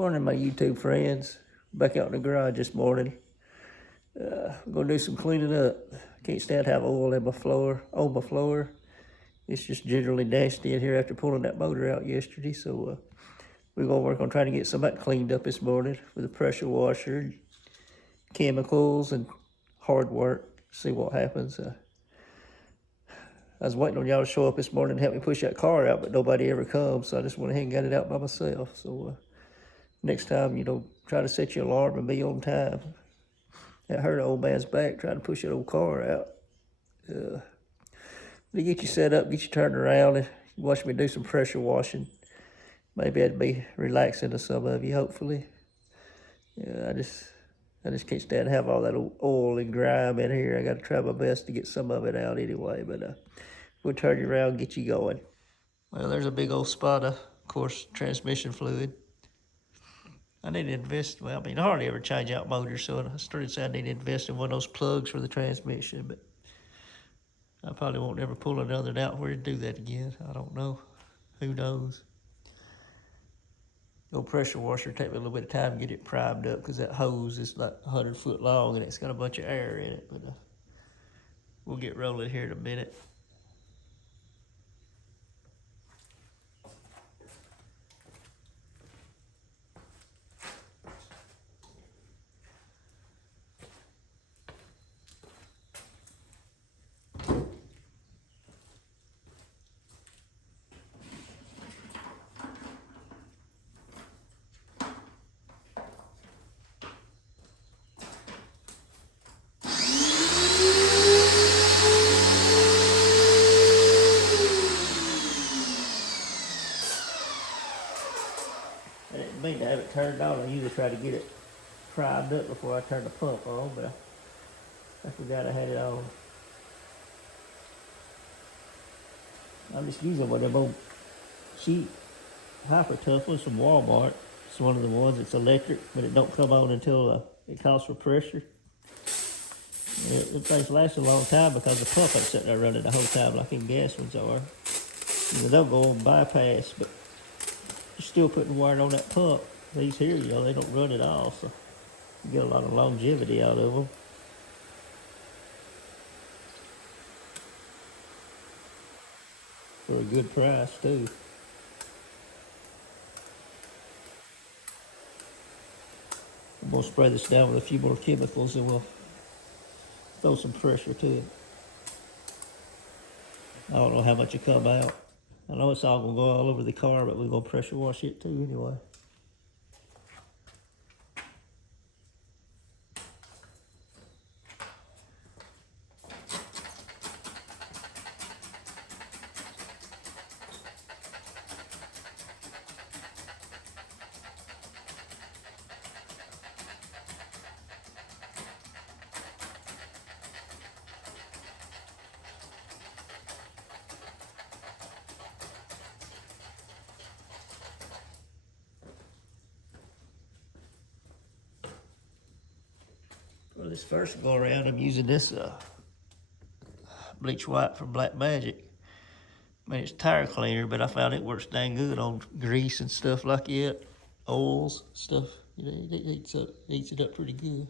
Morning, my YouTube friends. Back out in the garage this morning. We're gonna do some cleaning up. Can't stand to have oil in my floor, on my floor. It's just generally nasty in here after pulling that motor out yesterday. So we're gonna work on trying to get some of that cleaned up this morning with a pressure washer, chemicals, and hard work. See what happens. I was waiting on y'all to show up this morning and help me push that car out, but nobody ever comes. So I just went ahead and got it out by myself. So next time, try to set your alarm and be on time. That hurt an old man's back trying to push that old car out. To get you set up, get you turned around, and watch me do some pressure washing. Maybe that'd be relaxing to some of you, hopefully. I just can't stand to have all that oil and grime in here. I got to try my best to get some of it out anyway, but we'll turn you around and get you going. Well, there's a big old spot of course, transmission fluid. I need to invest, I hardly ever change out motors, so I started saying I need to invest in one of those plugs for the transmission, but I probably won't ever pull another out where to do that again. I don't know. Who knows? The old pressure washer take me a little bit of time to get it primed up because that hose is like 100 foot long and it's got a bunch of air in it, but we'll get rolling here in a minute. I didn't mean to have it turned on. I usually try to get it primed up before I turn the pump on, but I forgot I had it on. I'm just using one of them old cheap Hyper Tough ones from Walmart. It's one of the ones that's electric, but it don't come on until it calls for pressure. It things last a long time because the pump ain't sitting there running the whole time like them gas ones are. They'll go on bypass, but you're still putting wire on that pump. These here, they don't run at all, so you get a lot of longevity out of them. For a good price, too. I'm gonna spray this down with a few more chemicals and we'll throw some pressure to it. I don't know how much will come out. I know it's all gonna go all over the car, but we're gonna pressure wash it too anyway. For this first go around, I'm using this bleach white from Black Magic. It's tire cleaner, but I found it works dang good on grease and stuff like that, oils, stuff. It eats it up pretty good.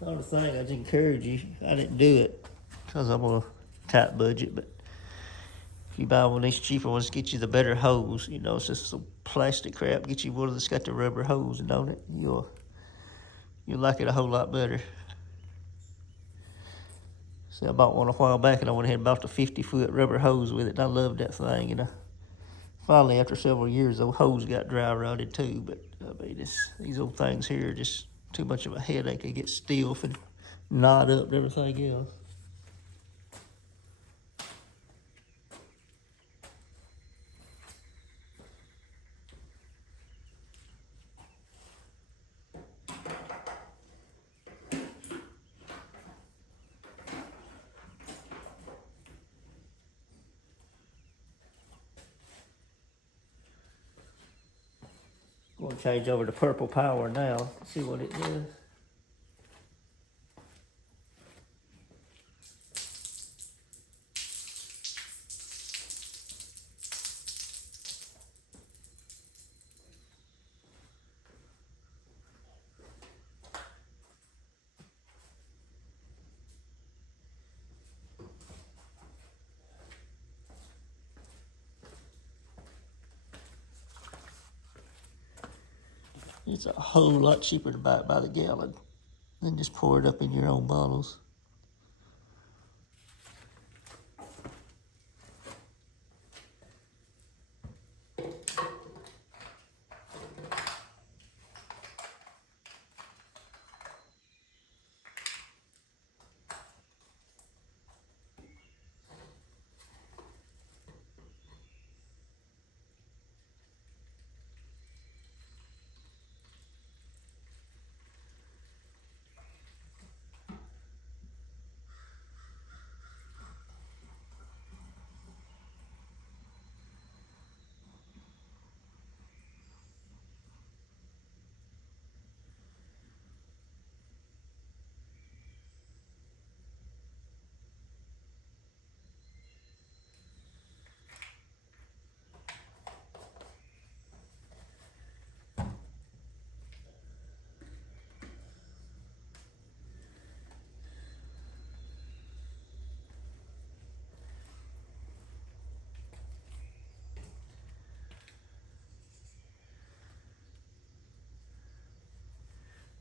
The only thing I'd encourage you, I didn't do it because I'm on a tight budget, but if you buy one of these cheaper ones, get you the better hose. You know, it's just some plastic crap. Get you one that's got the rubber hose on it. You'll like it a whole lot better. See, I bought one a while back, and I went ahead and bought the 50-foot rubber hose with it, and I loved that thing. And finally, after several years, the hose got dry rotted too. But I mean, these old things here are just too much of a headache. They get stiff and knot up and everything else. I'm gonna change over to purple power now. See what it does. It's a whole lot cheaper to buy it by the gallon than just pour it up in your own bottles.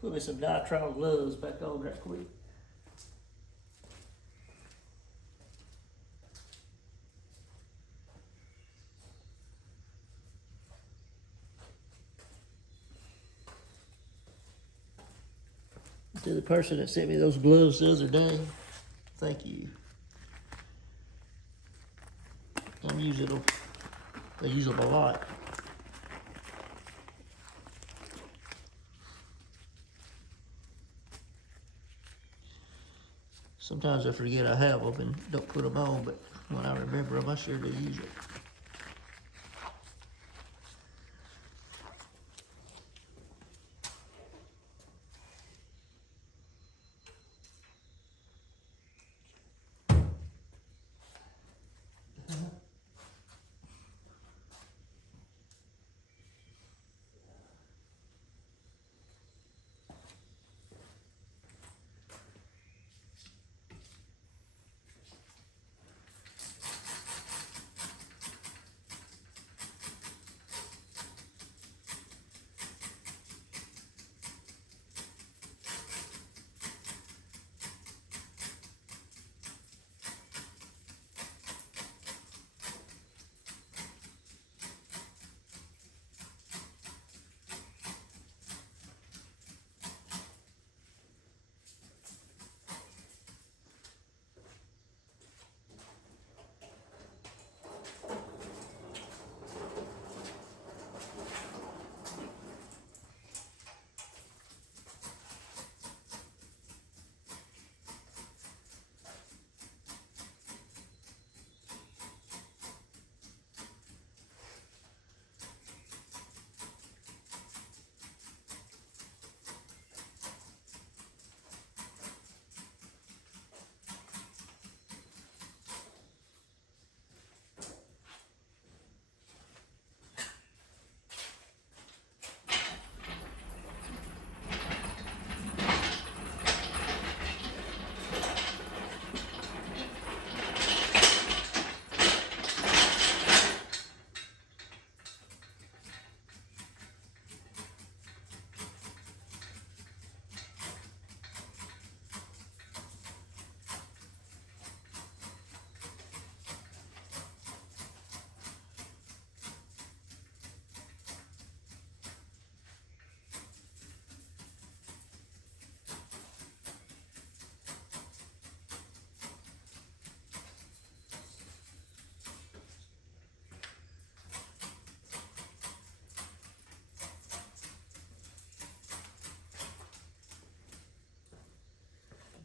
Put me some nitrile gloves back on right quick. To the person that sent me those gloves the other day, thank you. I'm using them. I use them a lot. Sometimes I forget I have them and don't put them on, but when I remember them, I sure do use it.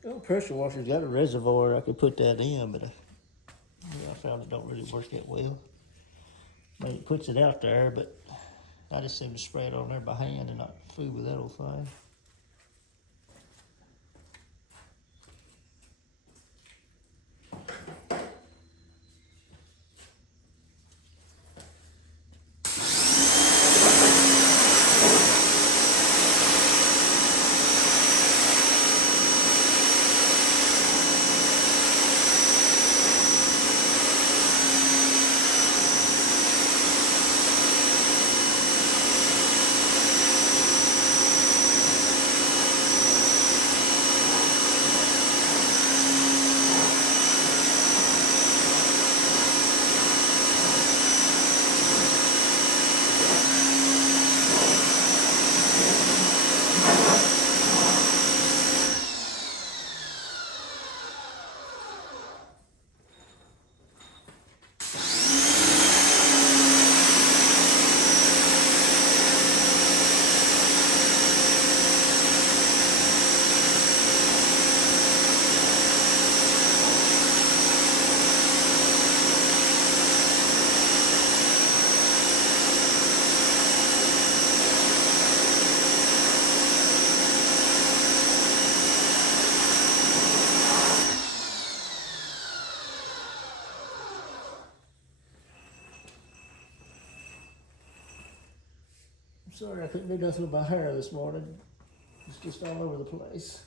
Oh, pressure washer's got a reservoir. I could put that in, but I found it don't really work that well. I mean, it puts it out there, but I just seem to spray it on there by hand and not fool with that old thing. I'm sorry I couldn't do nothing with my hair this morning. It's just all over the place.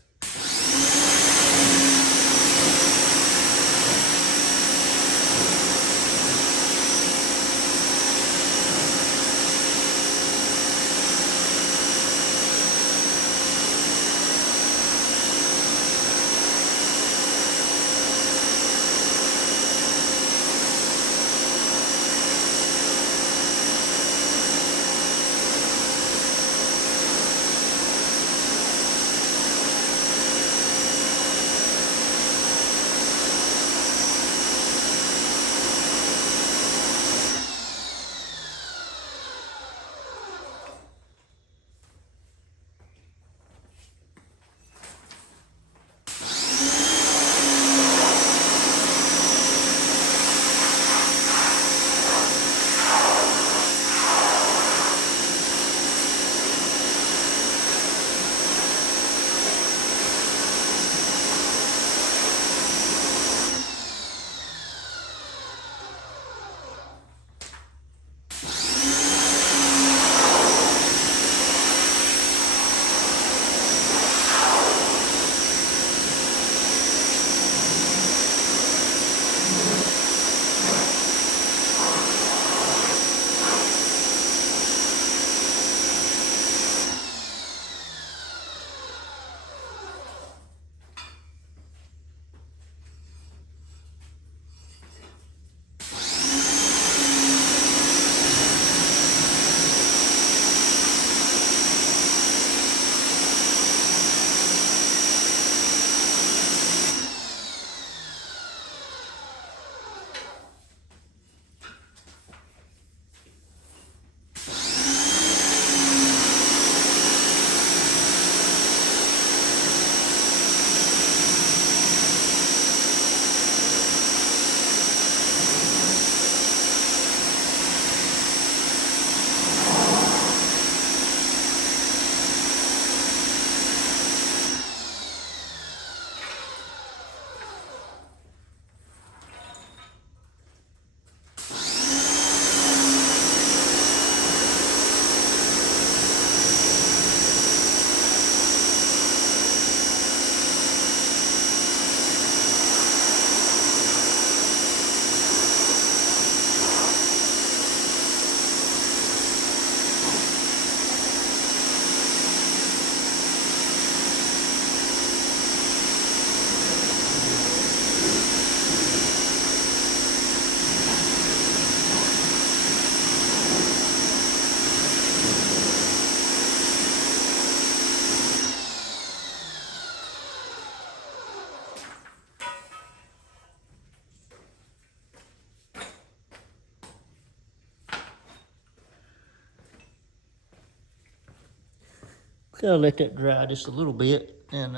I'll let that dry just a little bit, and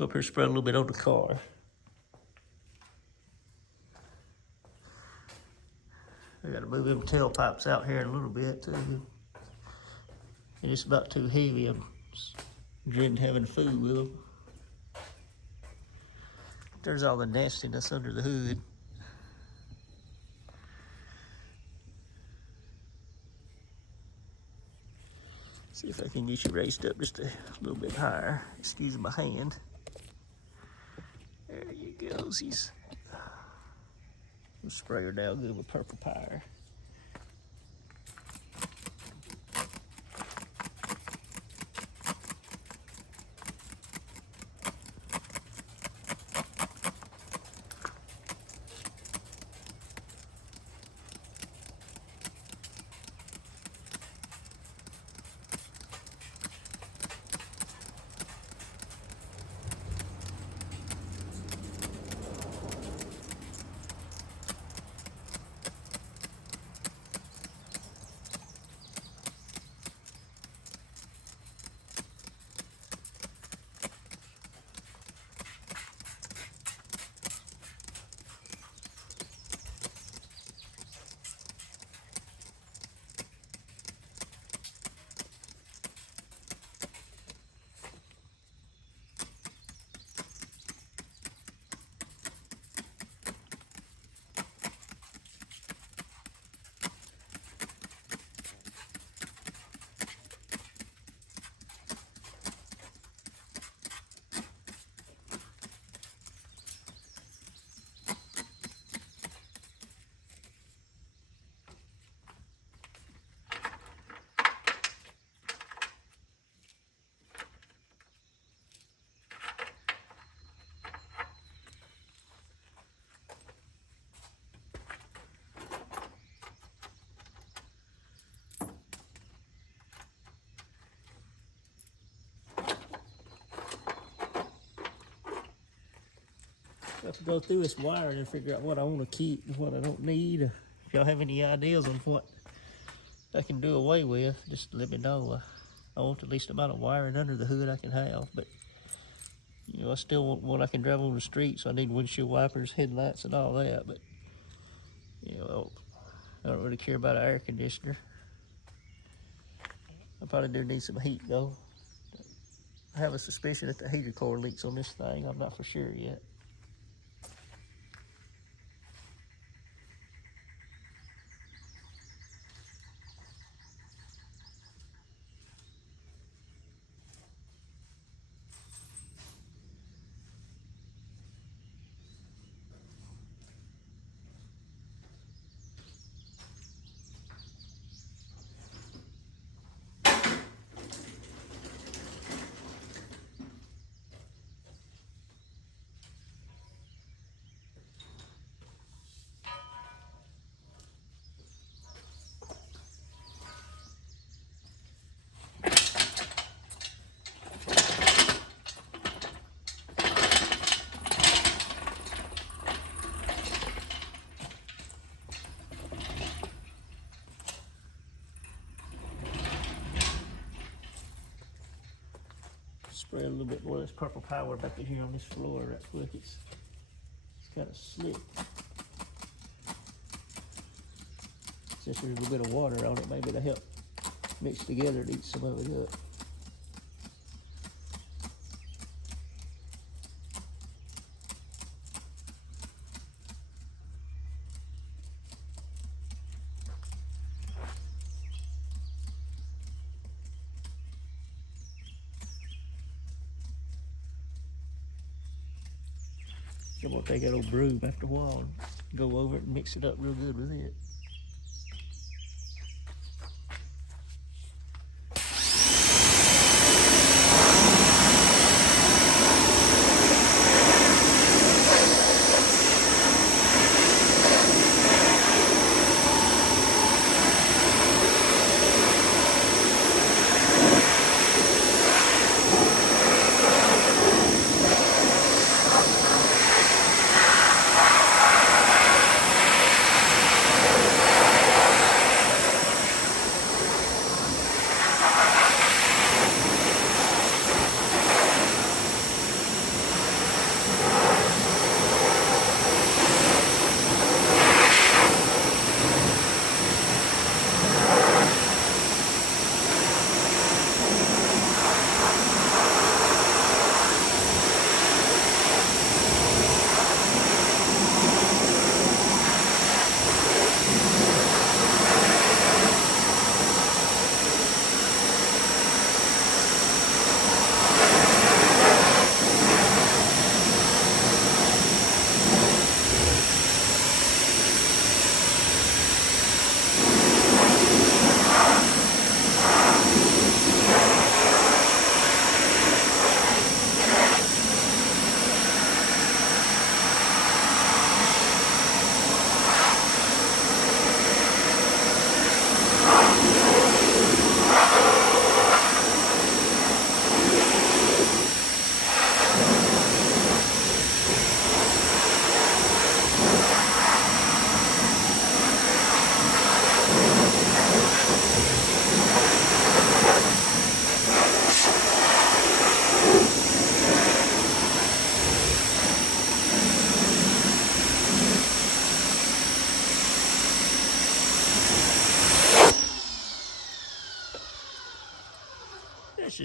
Go up here and spray a little bit on the car. I gotta move them tailpipes out here in a little bit too. And it's about too heavy. I'm dreading having food with them. There's all the nastiness under the hood. See if I can get you raised up just a little bit higher. Excuse my hand. There you go. He's spray her down good with purple pyre. I have to go through this wiring and figure out what I want to keep and what I don't need. If y'all have any ideas on what I can do away with, just let me know. I want the least amount of wiring under the hood I can have, but you know, I still want one I can drive on the street, so I need windshield wipers, headlights, and all that. But you know, I don't really care about an air conditioner. I probably do need some heat though. I have a suspicion that the heater core leaks on this thing. I'm not for sure yet. Spray a little bit more of this purple power back in here on this floor right quick. It's kind of slick. Since there's a little bit of water on it, maybe it'll help mix together to eat some of it up. I'm gonna take that old broom after a while and go over it and mix it up real good with it.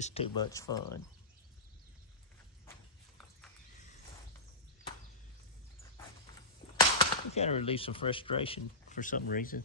just too much fun. It kind of relieves some frustration for some reason.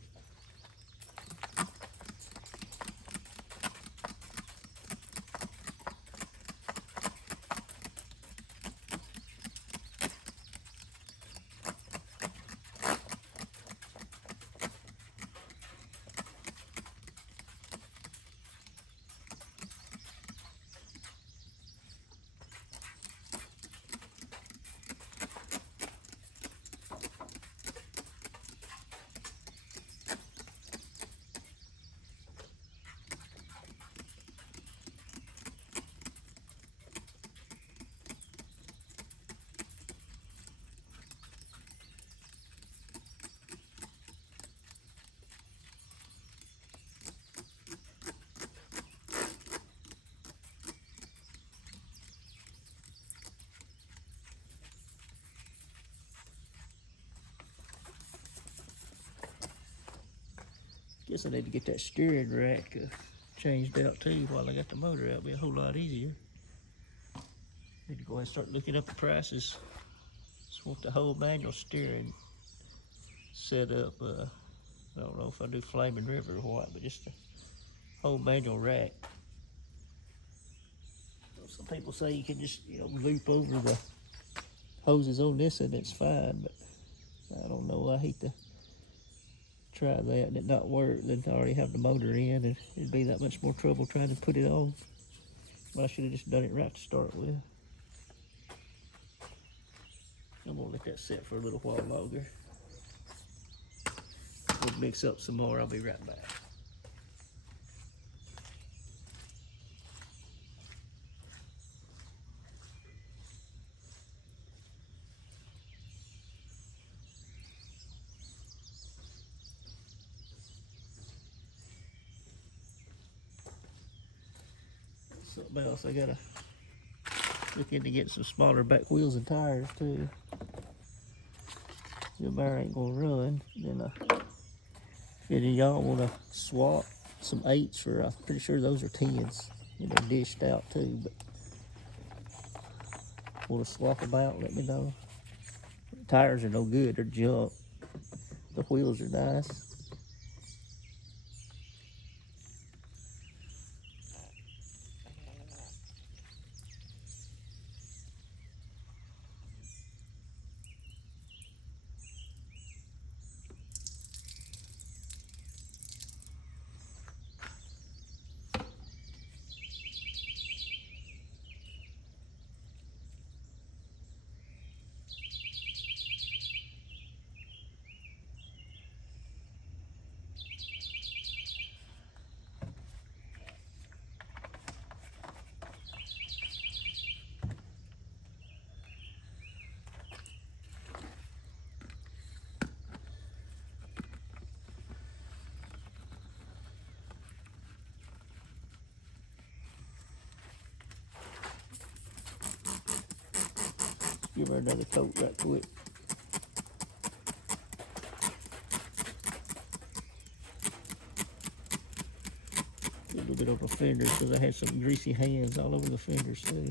Guess I need to get that steering rack changed out too while I got the motor out. It'll be a whole lot easier. Need to go ahead and start looking up the prices. Just want the whole manual steering set up. I don't know if I do Flaming River or what, but just a whole manual rack. Some people say you can just, loop over the hoses on this and it's fine, but I don't know. I hate to try that and it not work, then I already have the motor in and it'd be that much more trouble trying to put it on. But I should have just done it right to start with. I'm gonna let that sit for a little while longer. We'll mix up some more, I'll be right back. Something else, I gotta look into getting some smaller back wheels and tires too. Your bar ain't gonna run. Then if y'all wanna swap some 8s for, I'm pretty sure those are 10s. And they're dished out too, but wanna swap them out, let me know. The tires are no good, they're junk. The wheels are nice. Give her another coat right quick. A little bit over fenders because I had some greasy hands all over the fenders too.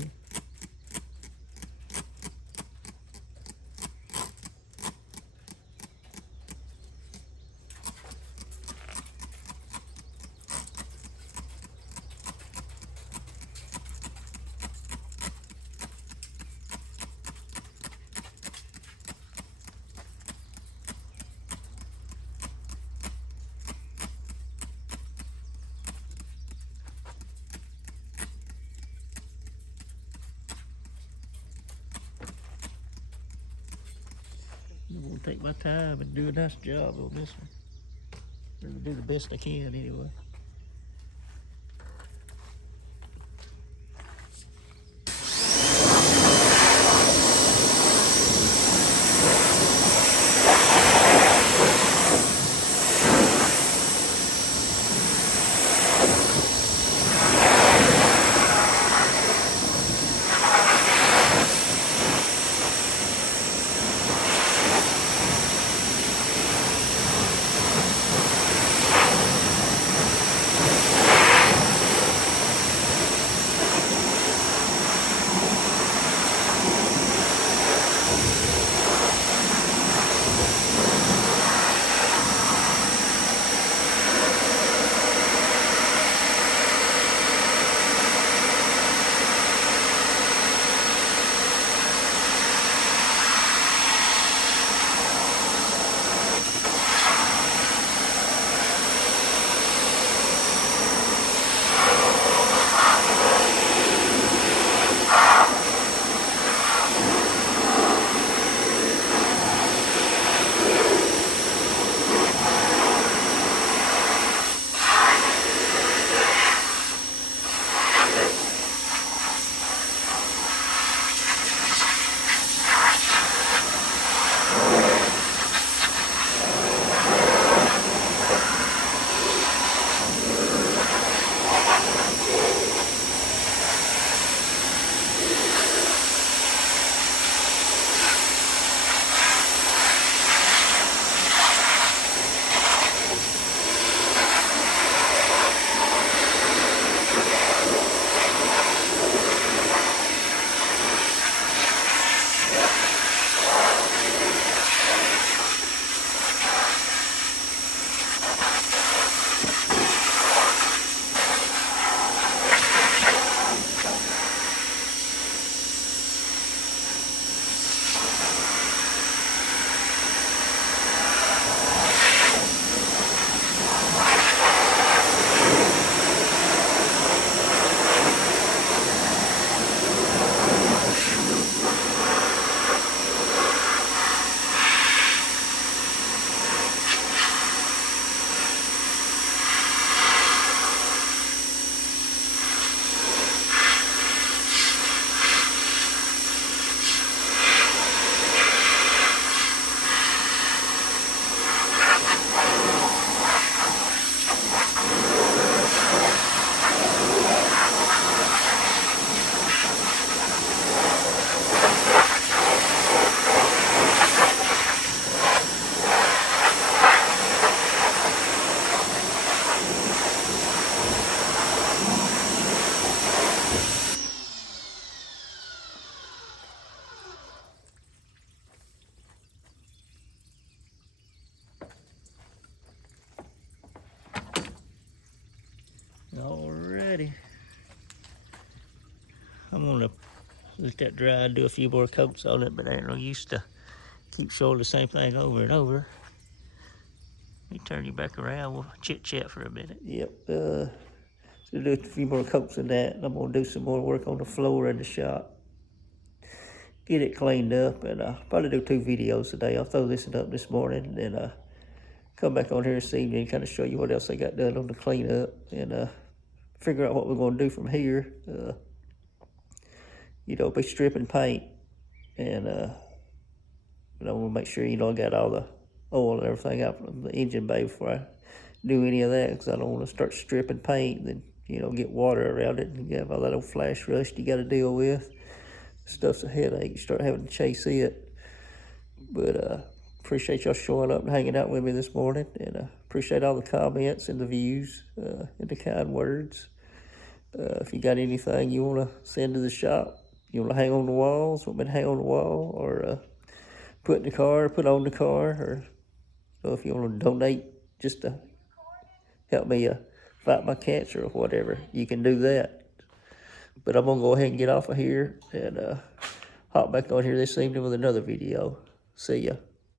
I'm gonna take my time and do a nice job on this one. I'm gonna do the best I can anyway. I'm gonna let that dry and do a few more coats on it, but I ain't no use to keep showing the same thing over and over. Let me turn you back around. We'll chit chat for a minute. Yep. So do a few more coats of that, and I'm gonna do some more work on the floor in the shop. Get it cleaned up, and probably do 2 videos today. I'll throw this one up this morning, and then come back on here this evening and kind of show you what else I got done on the cleanup, and figure out what we're gonna do from here. Be stripping paint, and I want to make sure I got all the oil and everything out from the engine bay before I do any of that, because I don't want to start stripping paint and then get water around it and you have all that old flash rust you got to deal with. Stuff's a headache. You start having to chase it. But appreciate y'all showing up and hanging out with me this morning, and appreciate all the comments and the views and the kind words. If you got anything you want to send to the shop, you want to hang on the walls, want me to hang on the wall, or put in the car, put on the car, or if you want to donate just to help me fight my cancer or whatever, you can do that. But I'm gonna go ahead and get off of here and hop back on here this evening with another video. See ya.